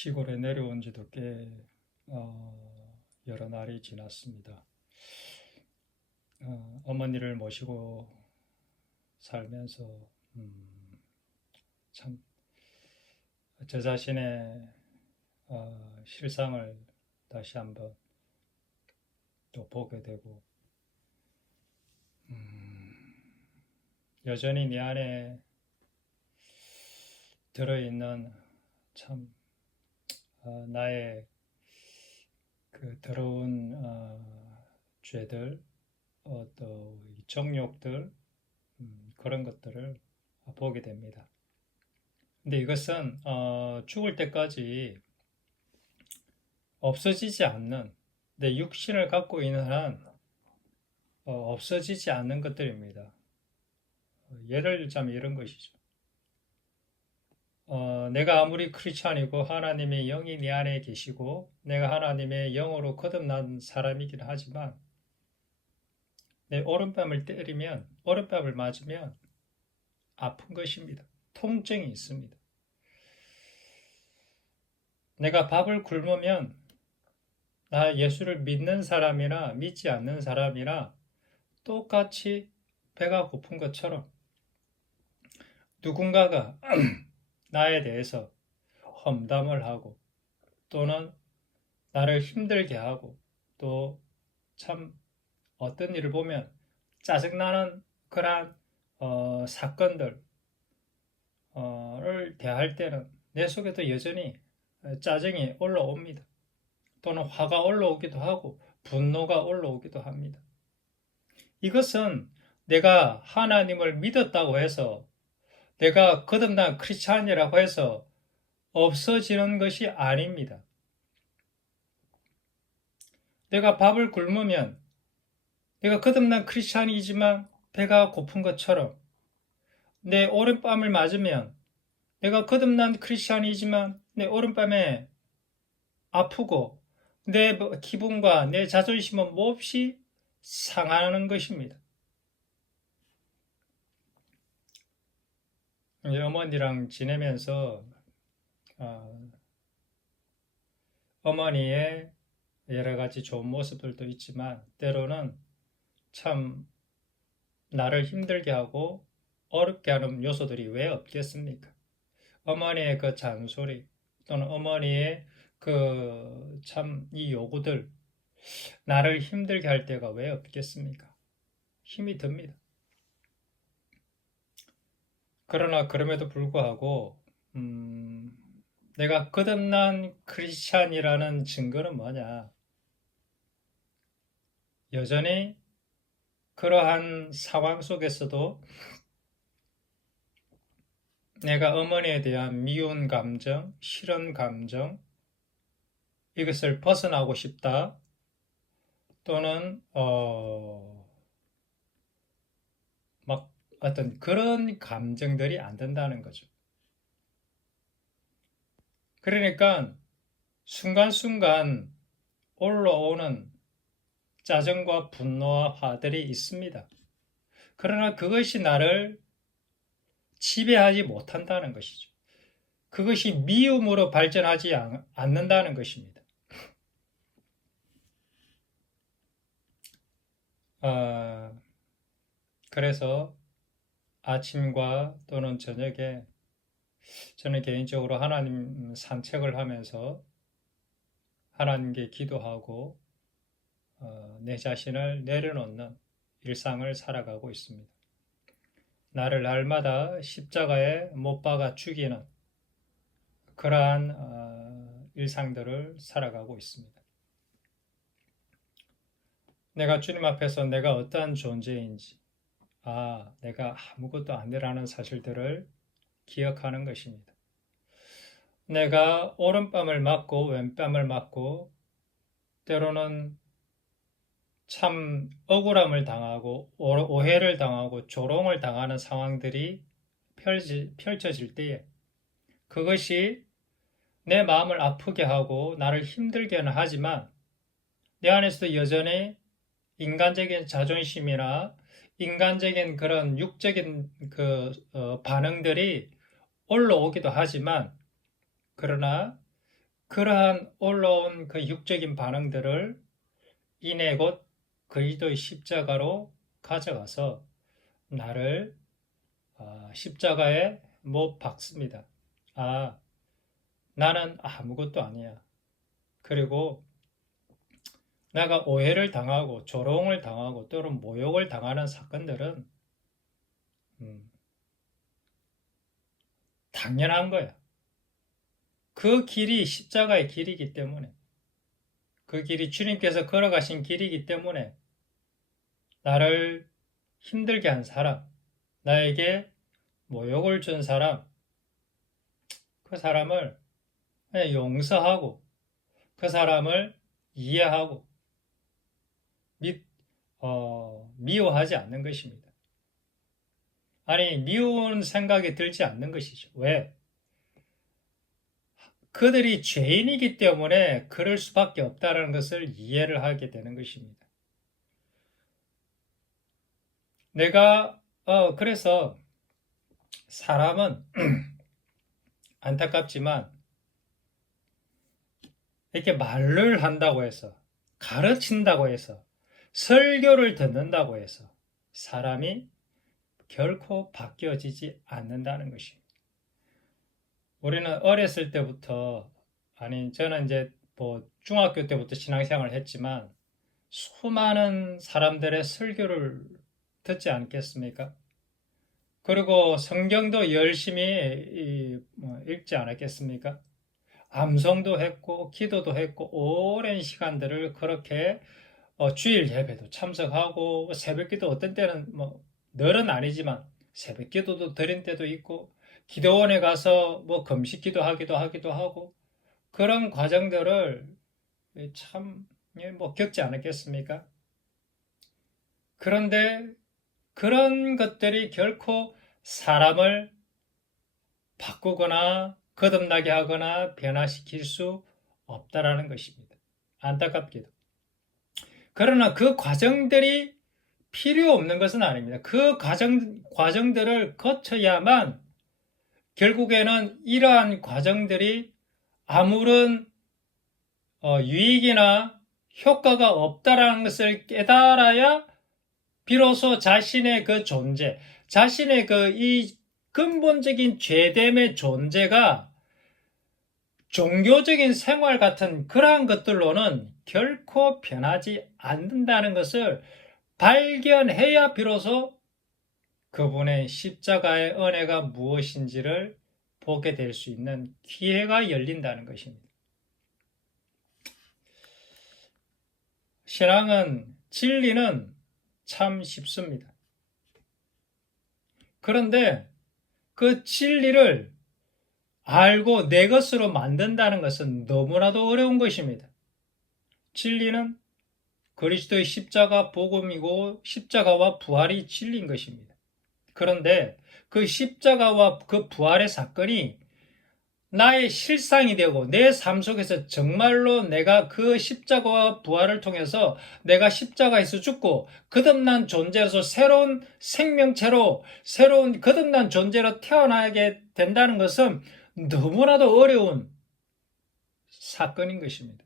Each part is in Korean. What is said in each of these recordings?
시골에 내려온 지도 꽤 여러 날이 지났습니다. 어머니를 모시고 살면서 참 저 자신의 실상을 다시 한번 또 보게 되고 여전히 내 안에 들어있는 참 나의 그 더러운 죄들, 또 정욕들, 그런 것들을 보게 됩니다. 근데 이것은 죽을 때까지 없어지지 않는, 내 육신을 갖고 있는 한 없어지지 않는 것들입니다. 예를 들자면 이런 것이죠. 내가 아무리 크리스찬이고 하나님의 영이 내 안에 계시고 내가 하나님의 영으로 거듭난 사람이긴 하지만 내 오른뺨을 때리면, 오른뺨을 맞으면 아픈 것입니다. 통증이 있습니다. 내가 밥을 굶으면 나 예수를 믿는 사람이나 믿지 않는 사람이나 똑같이 배가 고픈 것처럼 누군가가 나에 대해서 험담을 하고 또는 나를 힘들게 하고 또 참 어떤 일을 보면 짜증나는 그러한 사건들을 대할 때는 내 속에도 여전히 짜증이 올라옵니다. 또는 화가 올라오기도 하고 분노가 올라오기도 합니다. 이것은 내가 하나님을 믿었다고 해서 내가 거듭난 크리스찬이라고 해서 없어지는 것이 아닙니다. 내가 밥을 굶으면 내가 거듭난 크리스찬이지만 배가 고픈 것처럼 내 오른뺨을 맞으면 내가 거듭난 크리스찬이지만 내 오른뺨에 아프고 내 기분과 내 자존심은 몹시 상하는 것입니다. 어머니랑 지내면서 어머니의 여러 가지 좋은 모습들도 있지만 때로는 참 나를 힘들게 하고 어렵게 하는 요소들이 왜 없겠습니까? 어머니의 그 잔소리 또는 어머니의 그 참 이 요구들 나를 힘들게 할 때가 왜 없겠습니까? 힘이 듭니다. 그러나 그럼에도 불구하고 내가 거듭난 크리스찬이라는 증거는 뭐냐? 여전히 그러한 상황 속에서도 내가 어머니에 대한 미운 감정, 싫은 감정, 이것을 벗어나고 싶다. 또는 막 어떤 그런 감정들이 안 든다는 거죠. 그러니까 순간순간 올라오는 짜증과 분노와 화들이 있습니다. 그러나 그것이 나를 지배하지 못한다는 것이죠. 그것이 미움으로 발전하지 않는다는 것입니다. 그래서 아침과 또는 저녁에 저는 개인적으로 하나님 산책을 하면서 하나님께 기도하고 내 자신을 내려놓는 일상을 살아가고 있습니다. 나를 날마다 십자가에 못 박아 죽이는 그러한 일상들을 살아가고 있습니다. 내가 주님 앞에서 내가 어떠한 존재인지, 내가 아무것도 아니라는 사실들을 기억하는 것입니다. 내가 오른뺨을 맞고 왼뺨을 맞고 때로는 참 억울함을 당하고 오해를 당하고 조롱을 당하는 상황들이 펼쳐질 때에 그것이 내 마음을 아프게 하고 나를 힘들게는 하지만 내 안에서도 여전히 인간적인 자존심이나 인간적인 그런 육적인 반응들이 올라오기도 하지만 그러나 그러한 올라온 그 육적인 반응들을 이내 곧 그리스도의 십자가로 가져가서 나를 십자가에 못 박습니다. 아, 나는 아무것도 아니야. 그리고 내가 오해를 당하고 조롱을 당하고 또는 모욕을 당하는 사건들은 당연한 거야. 그 길이 십자가의 길이기 때문에, 그 길이 주님께서 걸어가신 길이기 때문에 나를 힘들게 한 사람, 나에게 모욕을 준 사람, 그 사람을 그냥 용서하고 그 사람을 이해하고 미워하지 않는 것입니다. 아니, 미운 생각이 들지 않는 것이죠. 왜? 그들이 죄인이기 때문에 그럴 수밖에 없다는 것을 이해를 하게 되는 것입니다. 그래서 사람은 안타깝지만 이렇게 말을 한다고 해서, 가르친다고 해서, 설교를 듣는다고 해서 사람이 결코 바뀌어지지 않는다는 것입니다. 우리는 어렸을 때부터, 저는 이제 중학교 때부터 신앙생활을 했지만 수많은 사람들의 설교를 듣지 않겠습니까? 그리고 성경도 열심히 읽지 않았겠습니까? 암송도 했고 기도도 했고 오랜 시간들을 그렇게 주일 예배도 참석하고 새벽기도 어떤 때는 늘은 아니지만 새벽기도도 드린 때도 있고 기도원에 가서 금식기도 하기도 하고 그런 과정들을 참 겪지 않았겠습니까? 그런데 그런 것들이 결코 사람을 바꾸거나 거듭나게 하거나 변화시킬 수 없다라는 것입니다. 안타깝게도. 그러나 그 과정들이 필요 없는 것은 아닙니다. 그 과정들을 거쳐야만 결국에는 이러한 과정들이 아무런 유익이나 효과가 없다라는 것을 깨달아야 비로소 자신의 그 존재, 자신의 이 근본적인 죄됨의 존재가 종교적인 생활 같은 그러한 것들로는 결코 변하지 않는다는 것을 발견해야 비로소 그분의 십자가의 은혜가 무엇인지를 보게 될 수 있는 기회가 열린다는 것입니다. 진리는 참 쉽습니다. 그런데 그 진리를 알고 내 것으로 만든다는 것은 너무나도 어려운 것입니다. 진리는 그리스도의 십자가 복음이고 십자가와 부활이 진리인 것입니다. 그런데 그 십자가와 그 부활의 사건이 나의 실상이 되고 내 삶 속에서 정말로 내가 그 십자가와 부활을 통해서 내가 십자가에서 죽고 거듭난 존재로서 새로운 생명체로 새로운 거듭난 존재로 태어나게 된다는 것은 너무나도 어려운 사건인 것입니다.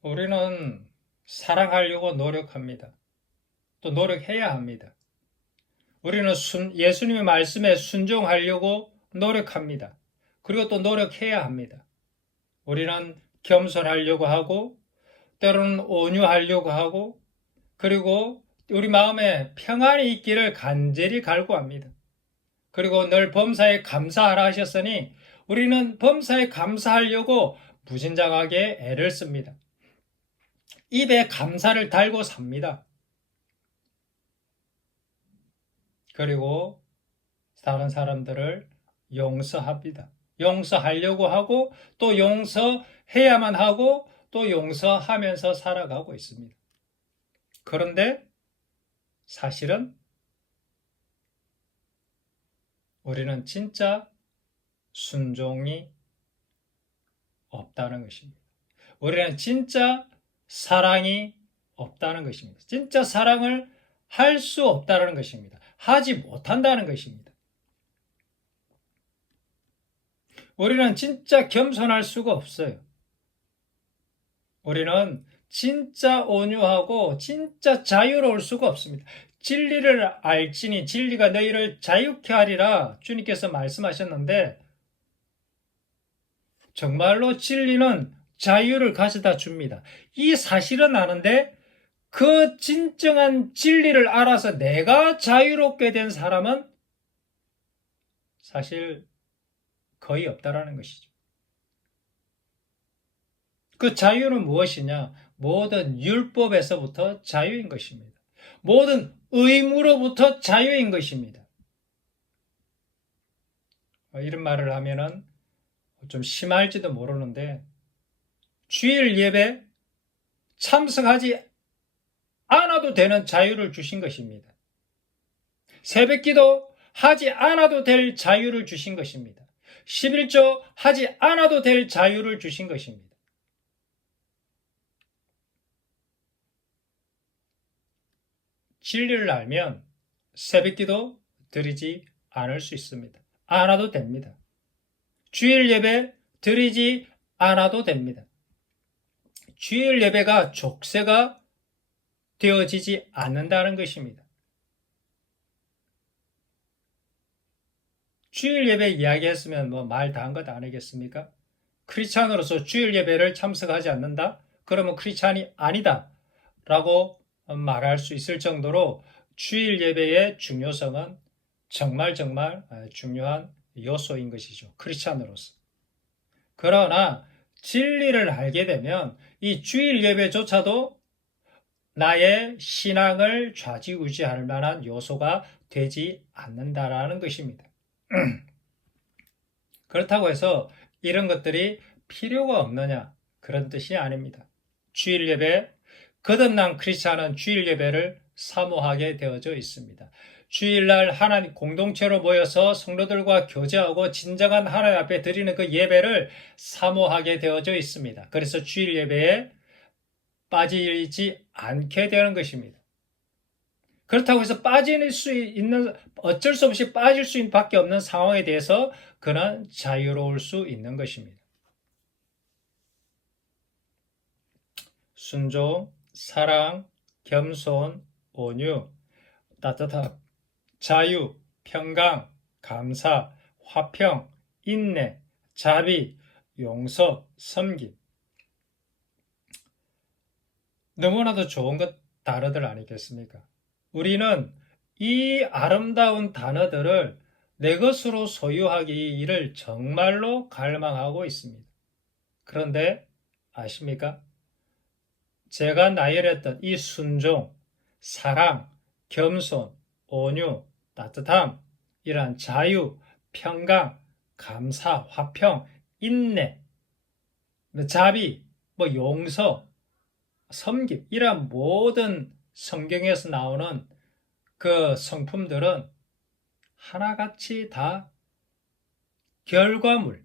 우리는 사랑하려고 노력합니다. 또 노력해야 합니다. 우리는 예수님의 말씀에 순종하려고 노력합니다. 그리고 또 노력해야 합니다. 우리는 겸손하려고 하고 때로는 온유하려고 하고 그리고 우리 마음에 평안이 있기를 간절히 갈구합니다. 그리고 늘 범사에 감사하라 하셨으니 우리는 범사에 감사하려고 무진장하게 애를 씁니다. 입에 감사를 달고 삽니다. 그리고 다른 사람들을 용서합니다. 용서하려고 하고 또 용서해야만 하고 또 용서하면서 살아가고 있습니다. 그런데 사실은 우리는 진짜 순종이 없다는 것입니다. 우리는 진짜 사랑이 없다는 것입니다. 진짜 사랑을 할 수 없다는 것입니다. 하지 못한다는 것입니다. 우리는 진짜 겸손할 수가 없어요. 우리는 진짜 온유하고 진짜 자유로울 수가 없습니다. 진리를 알지니 진리가 너희를 자유케 하리라 주님께서 말씀하셨는데 정말로 진리는 자유를 가져다 줍니다. 이 사실은 아는데 그 진정한 진리를 알아서 내가 자유롭게 된 사람은 사실 거의 없다라는 것이죠. 그 자유는 무엇이냐? 모든 율법에서부터 자유인 것입니다. 모든 의무로부터 자유인 것입니다. 이런 말을 하면은 좀 심할지도 모르는데 주일 예배 참석하지 않아도 되는 자유를 주신 것입니다. 새벽기도 하지 않아도 될 자유를 주신 것입니다. 11조 하지 않아도 될 자유를 주신 것입니다. 진리를 알면 새벽기도 드리지 않을 수 있습니다. 않아도 됩니다. 주일 예배 드리지 않아도 됩니다. 주일 예배가 족쇄가 되어지지 않는다는 것입니다. 주일 예배 이야기했으면 뭐 말 다 한 것 아니겠습니까? 크리스찬으로서 주일 예배를 참석하지 않는다? 그러면 크리스찬이 아니다 라고 말할 수 있을 정도로 주일 예배의 중요성은 정말 중요한 요소인 것이죠. 크리스찬으로서. 그러나 진리를 알게 되면 이 주일 예배조차도 나의 신앙을 좌지우지할 만한 요소가 되지 않는다라는 것입니다. 그렇다고 해서 이런 것들이 필요가 없느냐? 그런 뜻이 아닙니다. 주일 예배, 거듭난 크리스찬은 주일 예배를 사모하게 되어져 있습니다. 주일날 하나님 공동체로 모여서 성도들과 교제하고 진정한 하나님 앞에 드리는 그 예배를 사모하게 되어져 있습니다. 그래서 주일 예배에 빠지지 않게 되는 것입니다. 그렇다고 해서 빠질 수 있는, 어쩔 수 없이 빠질 수 밖에 없는 상황에 대해서 그는 자유로울 수 있는 것입니다. 순종, 사랑, 겸손, 온유, 따뜻함, 자유, 평강, 감사, 화평, 인내, 자비, 용서, 섬김. 너무나도 좋은 것 단어들 아니겠습니까? 우리는 이 아름다운 단어들을 내 것으로 소유하기를 정말로 갈망하고 있습니다. 그런데 아십니까? 제가 나열했던 이 순종, 사랑, 겸손, 온유, 따뜻함, 이러한 자유, 평강, 감사, 화평, 인내, 자비, 용서, 섬김, 이러한 모든 성경에서 나오는 그 성품들은 하나같이 다 결과물,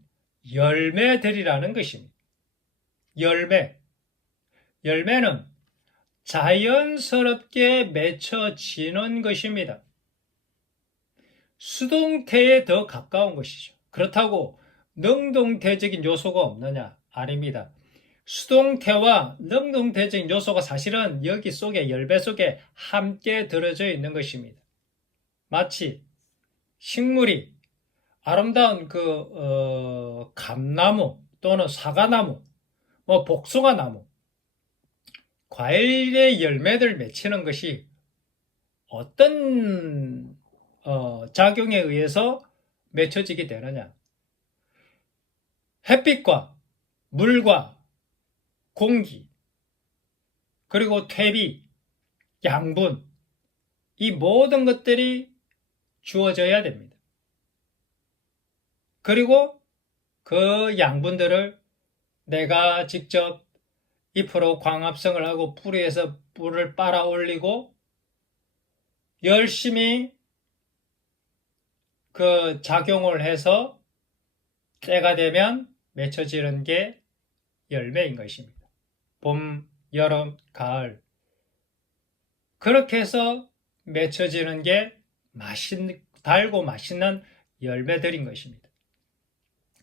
열매들이라는 것입니다. 열매는 자연스럽게 맺혀지는 것입니다. 수동태에 더 가까운 것이죠. 그렇다고 능동태적인 요소가 없느냐? 아닙니다. 수동태와 능동태적인 요소가 사실은 여기 속에 열매 속에 함께 들어져 있는 것입니다. 마치 식물이 아름다운 감나무 또는 사과나무, 복숭아나무, 과일의 열매를 맺히는 것이 어떤 작용에 의해서 맺혀지게 되느냐? 햇빛과 물과 공기, 그리고 퇴비, 양분, 이 모든 것들이 주어져야 됩니다. 그리고 그 양분들을 내가 직접 잎으로 광합성을 하고 뿌리에서 뿔을 빨아 올리고 열심히 그 작용을 해서 때가 되면 맺혀지는 게 열매인 것입니다. 봄, 여름, 가을. 그렇게 해서 맺혀지는 게 달고 맛있는 열매들인 것입니다.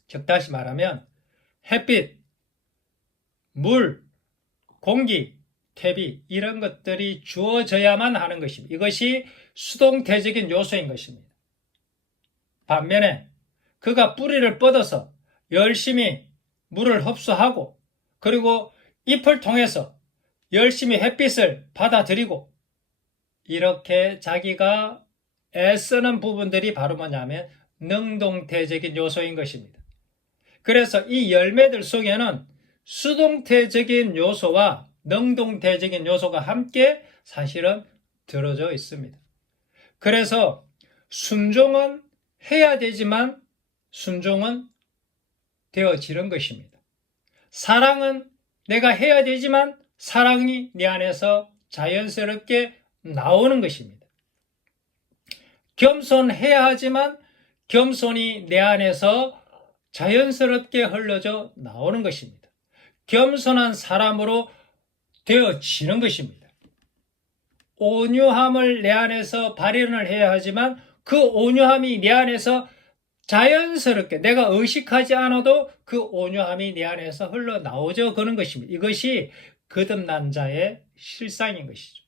즉 다시 말하면 햇빛, 물, 공기, 퇴비 이런 것들이 주어져야만 하는 것입니다. 이것이 수동태적인 요소인 것입니다. 반면에 그가 뿌리를 뻗어서 열심히 물을 흡수하고 그리고 잎을 통해서 열심히 햇빛을 받아들이고 이렇게 자기가 애쓰는 부분들이 바로 뭐냐면 능동태적인 요소인 것입니다. 그래서 이 열매들 속에는 수동태적인 요소와 능동태적인 요소가 함께 사실은 들어져 있습니다. 그래서 순종은 해야 되지만 순종은 되어지는 것입니다. 사랑은 내가 해야 되지만 사랑이 내 안에서 자연스럽게 나오는 것입니다. 겸손해야 하지만 겸손이 내 안에서 자연스럽게 흘러져 나오는 것입니다. 겸손한 사람으로 되어지는 것입니다. 온유함을 내 안에서 발현을 해야 하지만 그 온유함이 내 안에서 자연스럽게 내가 의식하지 않아도 그 온유함이 내 안에서 흘러나오죠. 그런 것입니다. 이것이 거듭난 자의 실상인 것이죠.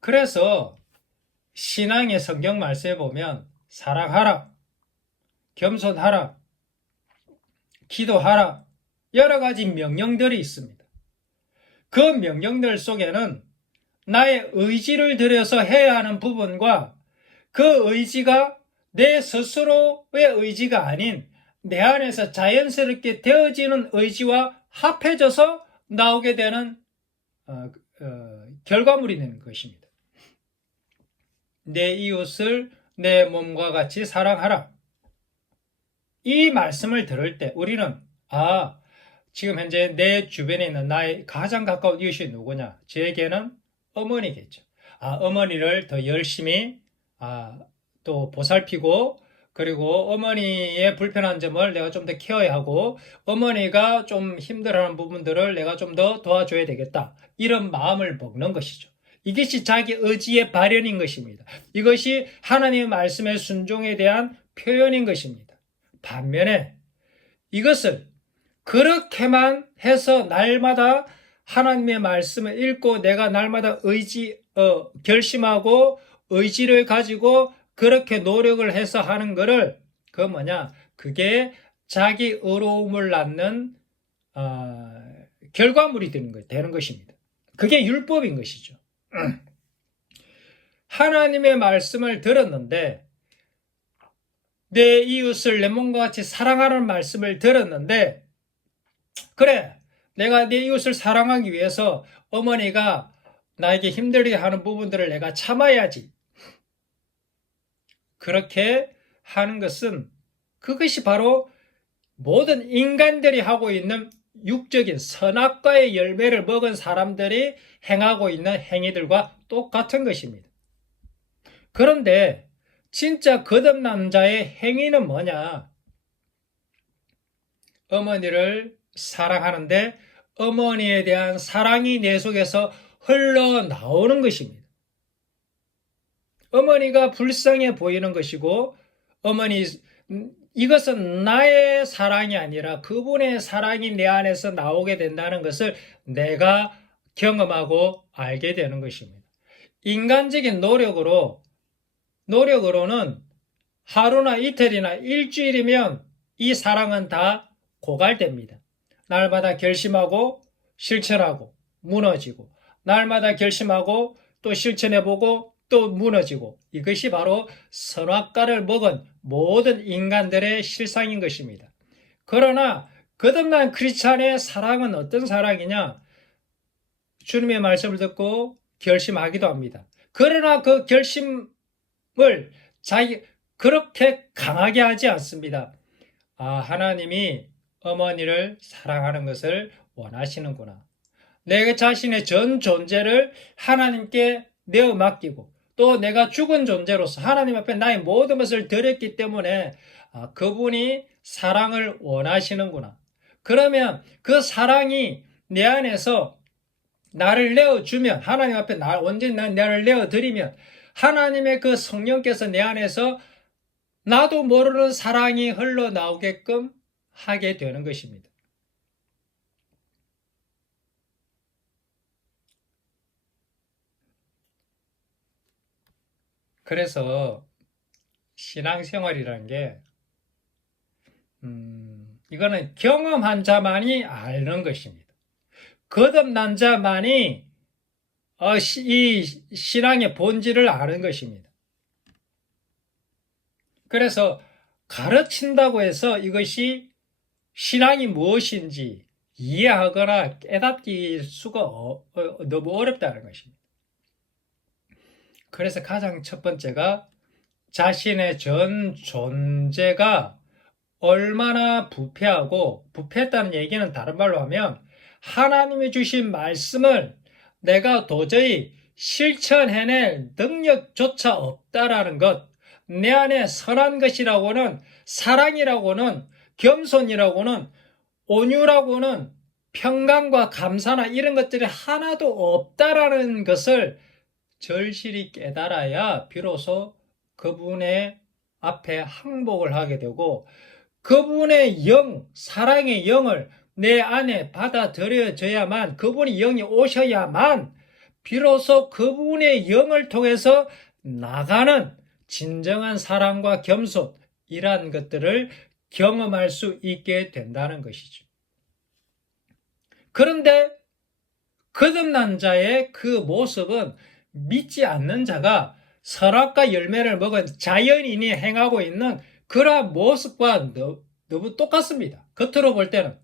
그래서 신앙의 성경 말씀에 보면 사랑하라, 겸손하라, 기도하라 여러 가지 명령들이 있습니다. 그 명령들 속에는 나의 의지를 들여서 해야 하는 부분과 그 의지가 내 스스로의 의지가 아닌 내 안에서 자연스럽게 되어지는 의지와 합해져서 나오게 되는 결과물이 되는 것입니다. 내 이웃을 내 몸과 같이 사랑하라. 이 말씀을 들을 때 우리는 지금 현재 내 주변에 있는 나의 가장 가까운 이웃이 누구냐? 저에게는 어머니겠죠. 어머니를 더 열심히 또 보살피고 그리고 어머니의 불편한 점을 내가 좀 더 케어해야 하고 어머니가 좀 힘들어하는 부분들을 내가 좀 더 도와줘야 되겠다. 이런 마음을 먹는 것이죠. 이것이 자기 의지의 발현인 것입니다. 이것이 하나님의 말씀의 순종에 대한 표현인 것입니다. 반면에 이것을 그렇게만 해서 날마다 하나님의 말씀을 읽고 내가 날마다 결심하고 의지를 가지고 그렇게 노력을 해서 하는 거를 그게 자기 의로움을 낳는 결과물이 되는 것입니다. 그게 율법인 것이죠. 하나님의 말씀을 들었는데 내 이웃을 내 몸과 같이 사랑하라는 말씀을 들었는데 그래 내가 내 이웃을 사랑하기 위해서 어머니가 나에게 힘들게 하는 부분들을 내가 참아야지. 그렇게 하는 것은 그것이 바로 모든 인간들이 하고 있는 육적인 선악과의 열매를 먹은 사람들이 행하고 있는 행위들과 똑같은 것입니다. 그런데 진짜 거듭난 자의 행위는 뭐냐? 어머니를 사랑하는데 어머니에 대한 사랑이 내 속에서 흘러나오는 것입니다. 어머니가 불쌍해 보이는 것이고 이것은 나의 사랑이 아니라 그분의 사랑이 내 안에서 나오게 된다는 것을 내가 경험하고 알게 되는 것입니다. 인간적인 노력으로는 하루나 이틀이나 일주일이면 이 사랑은 다 고갈됩니다. 날마다 결심하고 실천하고 무너지고 날마다 결심하고 또 실천해보고 또 무너지고 이것이 바로 선악과를 먹은 모든 인간들의 실상인 것입니다. 그러나 거듭난 크리스찬의 사랑은 어떤 사랑이냐? 주님의 말씀을 듣고 결심하기도 합니다. 그러나 그 결심을 그렇게 강하게 하지 않습니다. 하나님이 어머니를 사랑하는 것을 원하시는구나. 내 자신의 전 존재를 하나님께 내어 맡기고 또 내가 죽은 존재로서 하나님 앞에 나의 모든 것을 드렸기 때문에 그분이 사랑을 원하시는구나. 그러면 그 사랑이 내 안에서 나를 내어주면 하나님 앞에 온전히 나를 내어드리면 하나님의 그 성령께서 내 안에서 나도 모르는 사랑이 흘러나오게끔 하게 되는 것입니다. 그래서 신앙생활이라는 게 이거는 경험한 자만이 아는 것입니다. 거듭난 자만이 이 신앙의 본질을 아는 것입니다. 그래서 가르친다고 해서 이것이 신앙이 무엇인지 이해하거나 깨닫기 수가 너무 어렵다는 것입니다. 그래서 가장 첫 번째가 자신의 전 존재가 얼마나 부패하고, 부패했다는 얘기는 다른 말로 하면 하나님이 주신 말씀을 내가 도저히 실천해낼 능력조차 없다라는 것, 내 안에 선한 것이라고는, 사랑이라고는, 겸손이라고는, 온유라고는, 평강과 감사나 이런 것들이 하나도 없다라는 것을 절실히 깨달아야 비로소 그분의 앞에 항복을 하게 되고, 그분의 영, 사랑의 영을 내 안에 받아들여져야만, 그분의 영이 오셔야만 비로소 그분의 영을 통해서 나가는 진정한 사랑과 겸손이란 것들을 경험할 수 있게 된다는 것이죠. 그런데 거듭난 자의 그 모습은 믿지 않는 자가 선악과 열매를 먹은 자연인이 행하고 있는 그러한 모습과 너무 똑같습니다. 겉으로 볼 때는.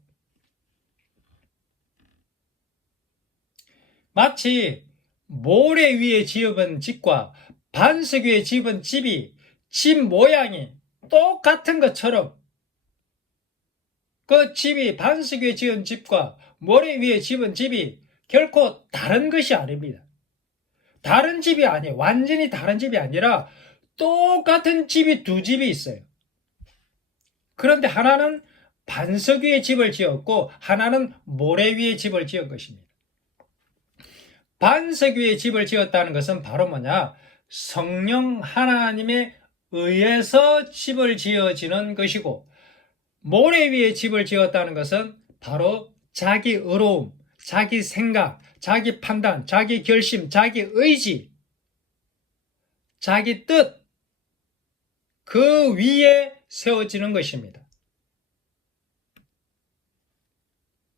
마치 모래 위에 지은 집과 반석 위에 지은 집이 집 모양이 똑같은 것처럼 그 집이 반석 위에 지은 집과 모래 위에 지은 집이 결코 다른 것이 아닙니다. 다른 집이 아니에요. 완전히 다른 집이 아니라 똑같은 집이 두 집이 있어요. 그런데 하나는 반석 위에 집을 지었고 하나는 모래 위에 집을 지은 것입니다. 반석 위에 집을 지었다는 것은 바로 뭐냐? 성령 하나님에 의해서 집을 지어지는 것이고, 모래 위에 집을 지었다는 것은 바로 자기 의로움, 자기 생각, 자기 판단, 자기 결심, 자기 의지, 자기 뜻, 그 위에 세워지는 것입니다.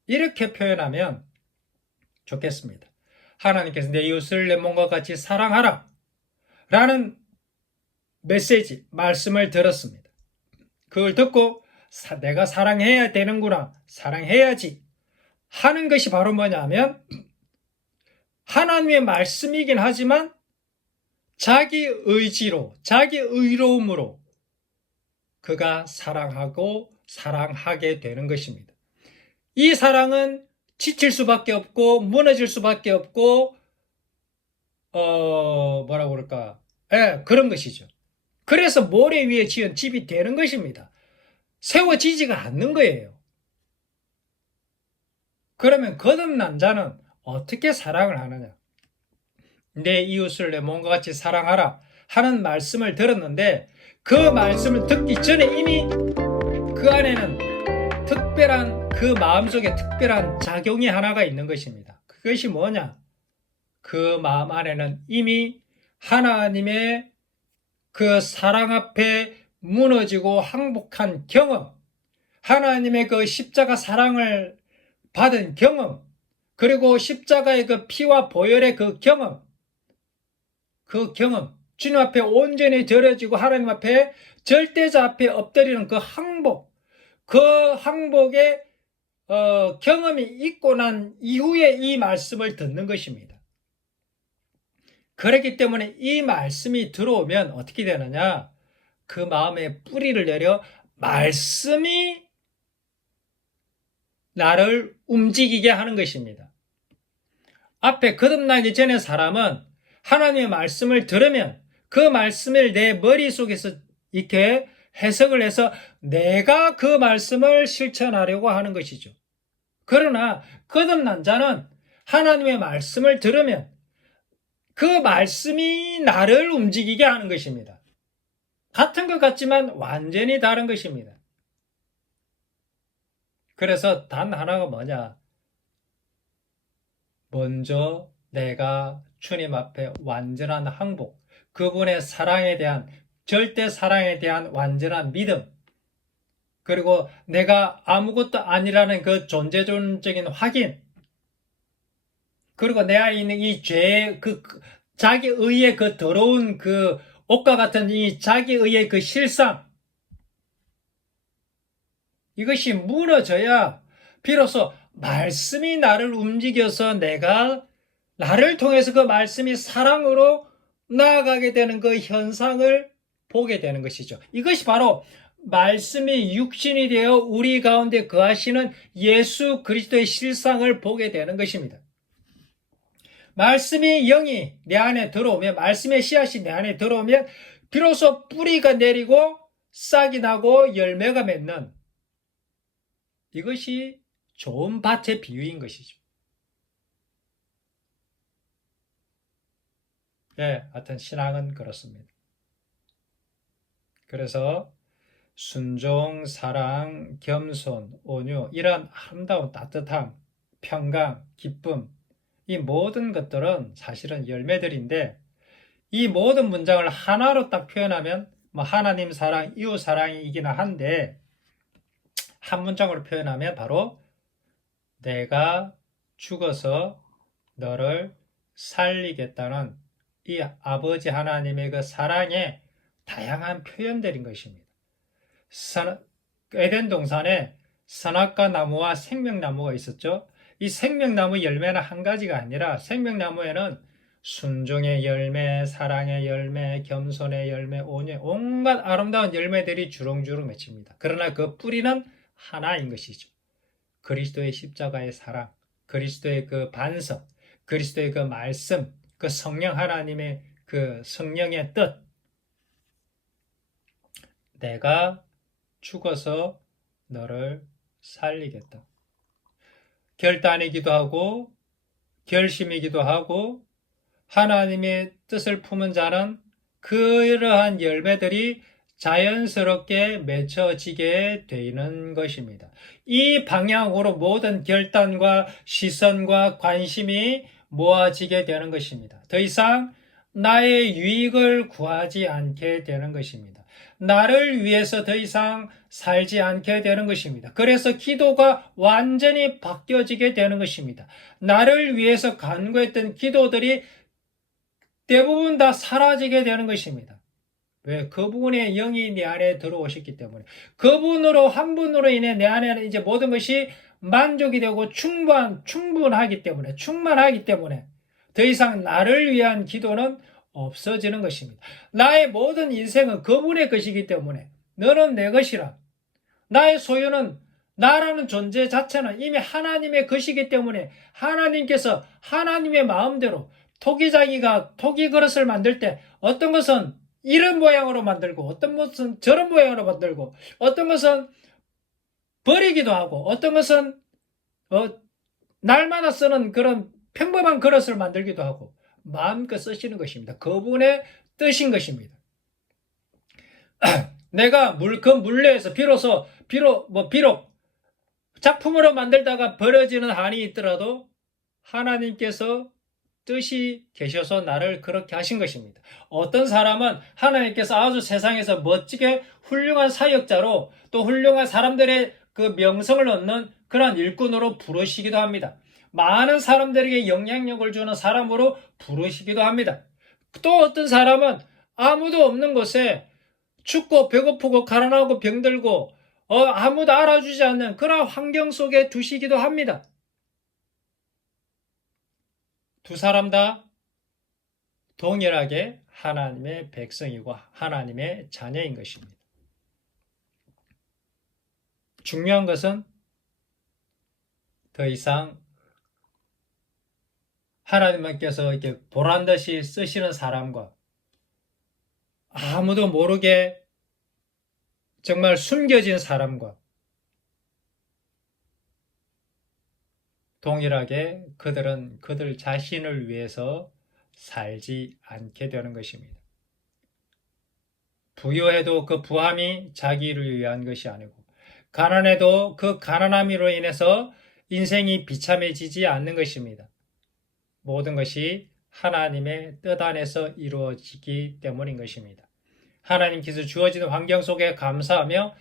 이렇게 표현하면 좋겠습니다. 하나님께서 내 이웃을 내 몸과 같이 사랑하라 라는 메시지, 말씀을 들었습니다. 그걸 듣고 내가 사랑해야 되는구나, 사랑해야지 하는 것이 바로 뭐냐면 하나님의 말씀이긴 하지만 자기 의지로, 자기 의로움으로 그가 사랑하고 사랑하게 되는 것입니다. 이 사랑은 지칠 수밖에 없고 무너질 수밖에 없고 뭐라고 그럴까? 그런 것이죠. 그래서 모래 위에 지은 집이 되는 것입니다. 세워지지가 않는 거예요. 그러면 거듭난 자는 어떻게 사랑을 하느냐? 내 이웃을 내 몸과 같이 사랑하라 하는 말씀을 들었는데 그 말씀을 듣기 전에 이미 그 안에는 특별한, 그 마음속에 특별한 작용이 하나가 있는 것입니다. 그것이 뭐냐? 그 마음 안에는 이미 하나님의 그 사랑 앞에 무너지고 항복한 경험, 하나님의 그 십자가 사랑을 받은 경험, 그리고 십자가의 그 피와 보혈의 그 경험, 주님 앞에 온전히 드려지고 하나님 앞에 절대자 앞에 엎드리는 그 항복, 그 항복의 경험이 있고 난 이후에 이 말씀을 듣는 것입니다. 그렇기 때문에 이 말씀이 들어오면 어떻게 되느냐? 그 마음에 뿌리를 내려 말씀이 나를 움직이게 하는 것입니다. 앞에 거듭나기 전에 사람은 하나님의 말씀을 들으면 그 말씀을 내 머릿속에서 이렇게 해석을 해서 내가 그 말씀을 실천하려고 하는 것이죠. 그러나 거듭난 자는 하나님의 말씀을 들으면 그 말씀이 나를 움직이게 하는 것입니다. 같은 것 같지만 완전히 다른 것입니다. 그래서 단 하나가 뭐냐? 먼저 내가 주님 앞에 완전한 항복, 그분의 사랑에 대한, 절대 사랑에 대한 완전한 믿음, 그리고 내가 아무것도 아니라는 그 존재론적인 확인, 그리고 내 안에 있는 이 죄의 자기 의의 그 더러운 그 옷과 같은 이 자기 의의 그 실상, 이것이 무너져야 비로소 말씀이 나를 움직여서 내가 나를 통해서 그 말씀이 사랑으로 나아가게 되는 그 현상을 보게 되는 것이죠. 이것이 바로 말씀이 육신이 되어 우리 가운데 거하시는 예수 그리스도의 실상을 보게 되는 것입니다. 말씀이 영이 내 안에 들어오면, 말씀의 씨앗이 내 안에 들어오면 비로소 뿌리가 내리고 싹이 나고 열매가 맺는, 이것이 좋은 밭의 비유인 것이죠. 네, 하여튼 신앙은 그렇습니다. 그래서 순종, 사랑, 겸손, 온유, 이런 아름다운 따뜻함, 평강, 기쁨, 이 모든 것들은 사실은 열매들인데, 이 모든 문장을 하나로 딱 표현하면 뭐 하나님 사랑, 이웃 사랑이기는 한데, 한 문장으로 표현하면 바로 내가 죽어서 너를 살리겠다는 이 아버지 하나님의 그 사랑의 다양한 표현들인 것입니다. 에덴 동산에 선악과 나무와 생명나무가 있었죠. 이 생명나무 열매는 한 가지가 아니라 생명나무에는 순종의 열매, 사랑의 열매, 겸손의 열매, 온유의 온갖 아름다운 열매들이 주렁주렁 맺힙니다. 그러나 그 뿌리는 하나인 것이죠. 그리스도의 십자가의 사랑, 그리스도의 그 반석, 그리스도의 그 말씀, 그 성령 하나님의 그 성령의 뜻, 내가 죽어서 너를 살리겠다. 결단이기도 하고 결심이기도 하고 하나님의 뜻을 품은 자는 그러한 열매들이 자연스럽게 맺혀지게 되는 것입니다. 이 방향으로 모든 결단과 시선과 관심이 모아지게 되는 것입니다. 더 이상 나의 유익을 구하지 않게 되는 것입니다. 나를 위해서 더 이상 살지 않게 되는 것입니다. 그래서 기도가 완전히 바뀌어지게 되는 것입니다. 나를 위해서 간구했던 기도들이 대부분 다 사라지게 되는 것입니다. 왜? 그분의 영이 내 안에 들어오셨기 때문에. 그분으로, 한 분으로 인해 내 안에 이제 모든 것이 만족이 되고 충분하기 때문에, 충만하기 때문에 더 이상 나를 위한 기도는 없어지는 것입니다. 나의 모든 인생은 그분의 것이기 때문에 너는 내 것이라. 나의 소유는, 나라는 존재 자체는 이미 하나님의 것이기 때문에 하나님께서 하나님의 마음대로, 토기장이가 토기 그릇을 만들 때 어떤 것은 이런 모양으로 만들고 어떤 것은 저런 모양으로 만들고 어떤 것은 버리기도 하고 어떤 것은 날마다 쓰는 그런 평범한 그릇을 만들기도 하고 마음껏 쓰시는 것입니다. 그분의 뜻인 것입니다. 내가 그 물레에서 비록 작품으로 만들다가 버려지는 한이 있더라도 하나님께서 뜻이 계셔서 나를 그렇게 하신 것입니다. 어떤 사람은 하나님께서 아주 세상에서 멋지게 훌륭한 사역자로 또 훌륭한 사람들의 그 명성을 얻는 그러한 일꾼으로 부르시기도 합니다. 많은 사람들에게 영향력을 주는 사람으로 부르시기도 합니다. 또 어떤 사람은 아무도 없는 곳에 춥고 배고프고 가난하고 병들고 아무도 알아주지 않는 그런 환경 속에 두시기도 합니다. 두 사람 다 동일하게 하나님의 백성이고 하나님의 자녀인 것입니다. 중요한 것은 더 이상 하나님께서 이렇게 보란듯이 쓰시는 사람과 아무도 모르게 정말 숨겨진 사람과 동일하게 그들은 그들 자신을 위해서 살지 않게 되는 것입니다. 부유해도 그 부함이 자기를 위한 것이 아니고, 가난해도 그 가난함으로 인해서 인생이 비참해지지 않는 것입니다. 모든 것이 하나님의 뜻 안에서 이루어지기 때문인 것입니다. 하나님께서 주어지는 환경 속에 감사하며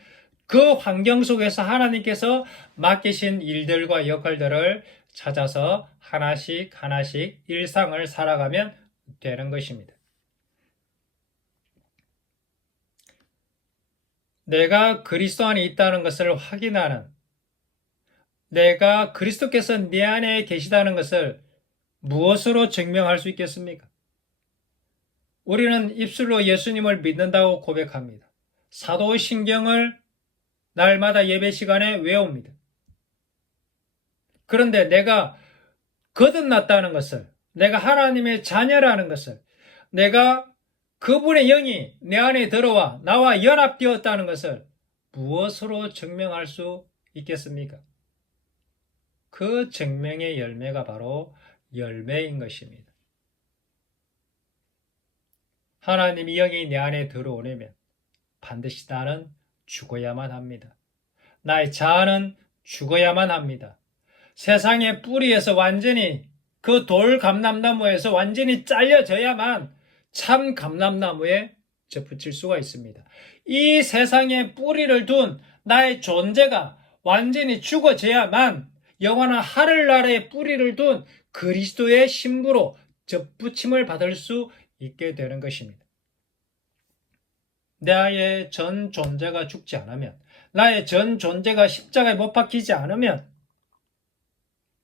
그 환경 속에서 하나님께서 맡기신 일들과 역할들을 찾아서 하나씩 하나씩 일상을 살아가면 되는 것입니다. 내가 그리스도 안에 있다는 것을 확인하는, 내가 그리스도께서 내 안에 계시다는 것을 무엇으로 증명할 수 있겠습니까? 우리는 입술로 예수님을 믿는다고 고백합니다. 사도신경을 날마다 예배 시간에 외웁니다. 그런데 내가 거듭났다는 것을, 내가 하나님의 자녀라는 것을, 내가 그분의 영이 내 안에 들어와 나와 연합되었다는 것을 무엇으로 증명할 수 있겠습니까? 그 증명의 열매가 바로 열매인 것입니다. 하나님의 영이 내 안에 들어오려면 반드시 나는 죽어야만 합니다. 나의 자아는 죽어야만 합니다. 세상의 뿌리에서 완전히, 그 돌 감람나무에서 완전히 잘려져야만 참 감람나무에 접붙일 수가 있습니다. 이 세상에 뿌리를 둔 나의 존재가 완전히 죽어져야만 영원한 하늘나라에 뿌리를 둔 그리스도의 신부로 접붙임을 받을 수 있게 되는 것입니다. 나의 전 존재가 죽지 않으면, 나의 전 존재가 십자가에 못 박히지 않으면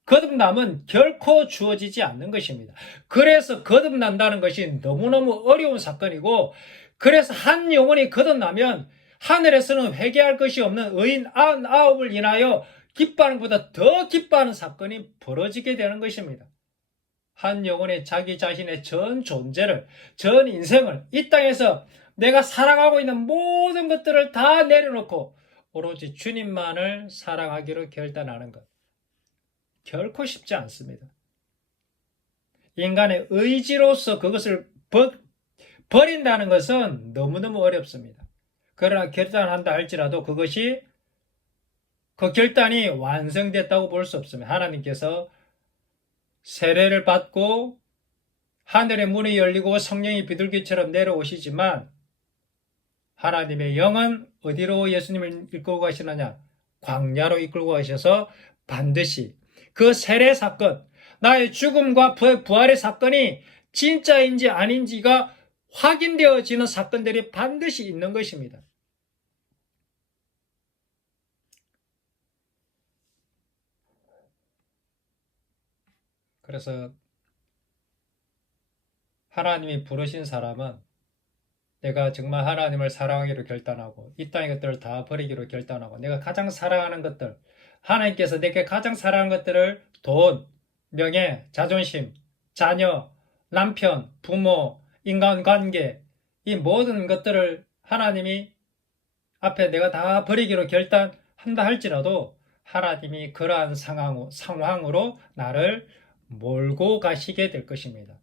거듭남은 결코 주어지지 않는 것입니다. 그래서 거듭난다는 것이 너무너무 어려운 사건이고, 그래서 한 영혼이 거듭나면 하늘에서는 회개할 것이 없는 의인 99을 인하여 기뻐하는 것보다 더 기뻐하는 사건이 벌어지게 되는 것입니다. 한 영혼이 자기 자신의 전 존재를, 전 인생을 이 땅에서 내가 사랑하고 있는 모든 것들을 다 내려놓고 오로지 주님만을 사랑하기로 결단하는 것, 결코 쉽지 않습니다. 인간의 의지로서 그것을 버린다는 것은 너무너무 어렵습니다. 그러나 결단한다 할지라도 그것이, 그 결단이 완성됐다고 볼 수 없습니다. 하나님께서 세례를 받고 하늘의 문이 열리고 성령이 비둘기처럼 내려오시지만 하나님의 영은 어디로 예수님을 이끌고 가시느냐? 광야로 이끌고 가셔서 반드시 그 세례 사건, 나의 죽음과 부활의 사건이 진짜인지 아닌지가 확인되어지는 사건들이 반드시 있는 것입니다. 그래서 하나님이 부르신 사람은 내가 정말 하나님을 사랑하기로 결단하고 이 땅의 것들을 다 버리기로 결단하고 내가 가장 사랑하는 것들, 하나님께서 내게 가장 사랑하는 것들을 돈, 명예, 자존심, 자녀, 남편, 부모, 인간관계, 이 모든 것들을 하나님이 앞에 내가 다 버리기로 결단한다 할지라도 하나님이 그러한 상황으로 나를 몰고 가시게 될 것입니다.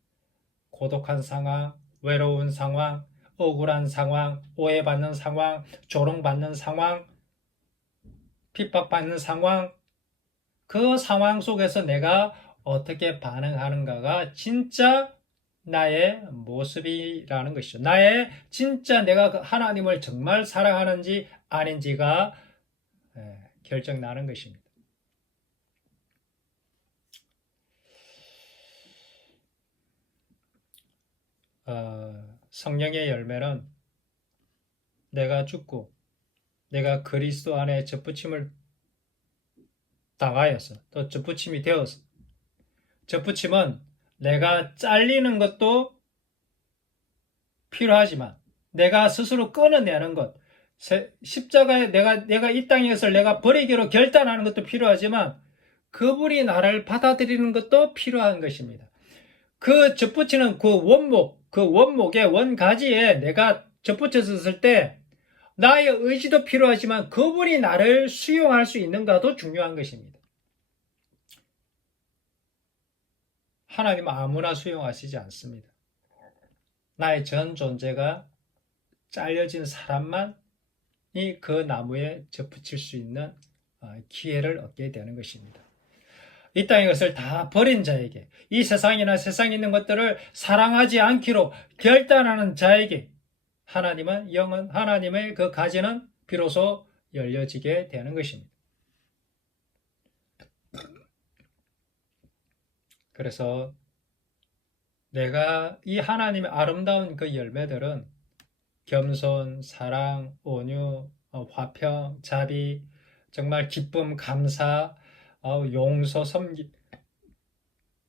고독한 상황, 외로운 상황, 억울한 상황, 오해받는 상황, 조롱받는 상황, 핍박받는 상황, 그 상황 속에서 내가 어떻게 반응하는가가 진짜 나의 모습이라는 것이죠. 나의 진짜 내가 하나님을 정말 사랑하는지 아닌지가 결정 나는 것입니다. 성령의 열매는 내가 죽고 내가 그리스도 안에 접붙임을 당하여서 또 접붙임이 되어서, 접붙임은 내가 잘리는 것도 필요하지만 내가 스스로 끊어내는 것, 십자가에 내가 이 땅에서 내가 버리기로 결단하는 것도 필요하지만 그분이 나를 받아들이는 것도 필요한 것입니다. 그 접붙이는 그 원목의 원가지에 내가 접붙였을 때 나의 의지도 필요하지만 그분이 나를 수용할 수 있는가도 중요한 것입니다. 하나님은 아무나 수용하시지 않습니다. 나의 전 존재가 잘려진 사람만이 그 나무에 접붙일 수 있는 기회를 얻게 되는 것입니다. 이 땅의 것을 다 버린 자에게, 이 세상이나 세상에 있는 것들을 사랑하지 않기로 결단하는 자에게 하나님은 영은 하나님의 그 가지는 비로소 열려지게 되는 것입니다. 그래서 내가 이 하나님의 아름다운 그 열매들은 겸손, 사랑, 온유, 화평, 자비, 정말 기쁨, 감사, 용서, 섬김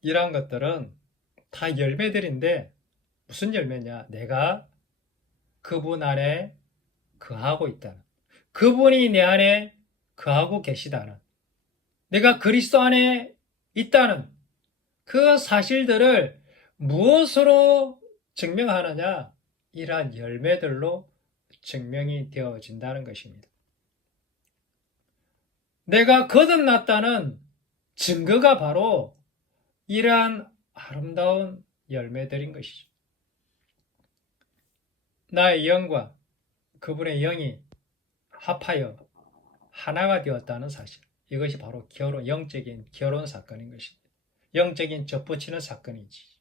이런 것들은 다 열매들인데 무슨 열매냐? 내가 그분 안에 거하고 있다는, 그분이 내 안에 거하고 계시다는, 내가 그리스도 안에 있다는 그 사실들을 무엇으로 증명하느냐? 이러한 열매들로 증명이 되어진다는 것입니다. 내가 거듭났다는 증거가 바로 이러한 아름다운 열매들인 것이죠. 나의 영과 그분의 영이 합하여 하나가 되었다는 사실, 이것이 바로 영적인 결혼 사건인 것입니다. 영적인 접붙이는 사건이지.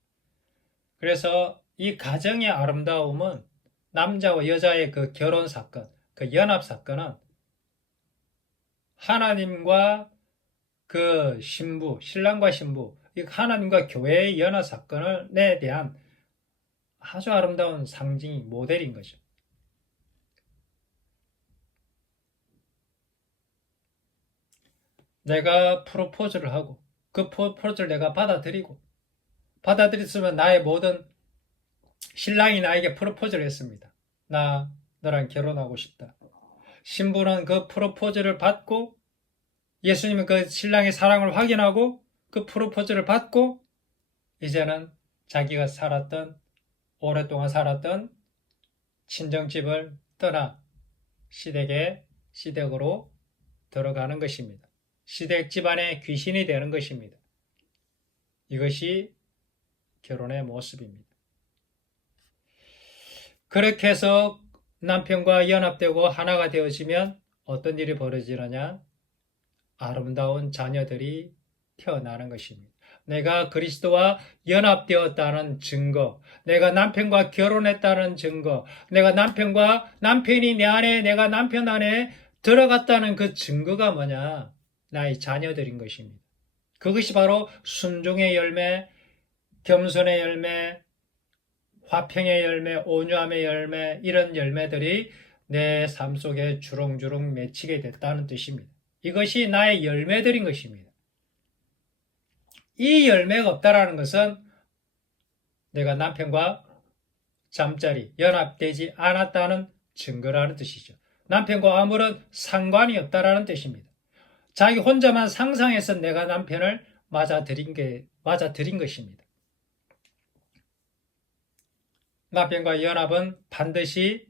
그래서 이 가정의 아름다움은, 남자와 여자의 그 결혼 사건, 그 연합 사건은 하나님과 그 신부, 신랑과 신부, 하나님과 교회의 연합 사건에 대한 아주 아름다운 상징이, 모델인 거죠. 내가 프로포즈를 하고 그 프로포즈를 내가 받아들였으면 나의 모든, 신랑이 나에게 프로포즈를 했습니다. 나 너랑 결혼하고 싶다. 신부는 그 프로포즈를 받고, 예수님은 그 신랑의 사랑을 확인하고 그 프로포즈를 받고, 이제는 자기가 오랫동안 살았던 친정집을 떠나 시댁으로 들어가는 것입니다. 시댁 집안의 귀신이 되는 것입니다. 이것이 결혼의 모습입니다. 그렇게 해서 남편과 연합되고 하나가 되어지면 어떤 일이 벌어지느냐? 아름다운 자녀들이 태어나는 것입니다. 내가 그리스도와 연합되었다는 증거, 내가 남편과 결혼했다는 증거, 남편이 내 안에, 내가 남편 안에 들어갔다는 그 증거가 뭐냐? 나의 자녀들인 것입니다. 그것이 바로 순종의 열매, 겸손의 열매, 화평의 열매, 온유함의 열매, 이런 열매들이 내 삶 속에 주렁주렁 맺히게 됐다는 뜻입니다. 이것이 나의 열매들인 것입니다. 이 열매가 없다라는 것은 내가 남편과 잠자리, 연합되지 않았다는 증거라는 뜻이죠. 남편과 아무런 상관이 없다라는 뜻입니다. 자기 혼자만 상상해서 내가 남편을 맞아들인 것입니다. 남편과 연합은 반드시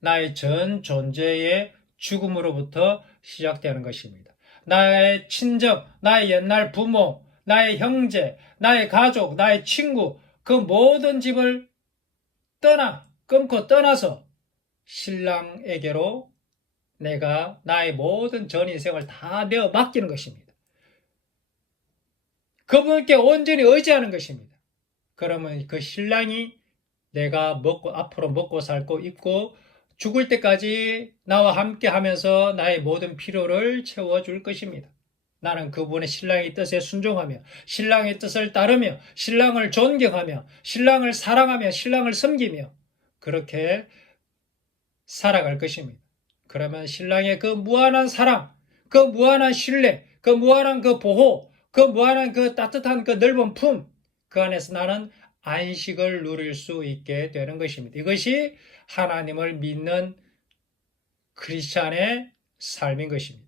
나의 전 존재의 죽음으로부터 시작되는 것입니다. 나의 친정, 나의 옛날 부모, 나의 형제, 나의 가족, 나의 친구, 그 모든 집을 끊고 떠나서 신랑에게로 내가 나의 모든 전 인생을 다 내어 맡기는 것입니다. 그분께 온전히 의지하는 것입니다. 그러면 그 신랑이 내가 앞으로 먹고 살고 있고 죽을 때까지 나와 함께 하면서 나의 모든 필요를 채워줄 것입니다. 나는 그분의 신랑의 뜻에 순종하며, 신랑의 뜻을 따르며, 신랑을 존경하며, 신랑을 사랑하며, 신랑을 섬기며 그렇게 살아갈 것입니다. 그러면 신랑의 그 무한한 사랑, 그 무한한 신뢰, 그 무한한 그 보호, 그 무한한 그 따뜻한 그 넓은 품, 그 안에서 나는 안식을 누릴 수 있게 되는 것입니다. 이것이 하나님을 믿는 크리스찬의 삶인 것입니다.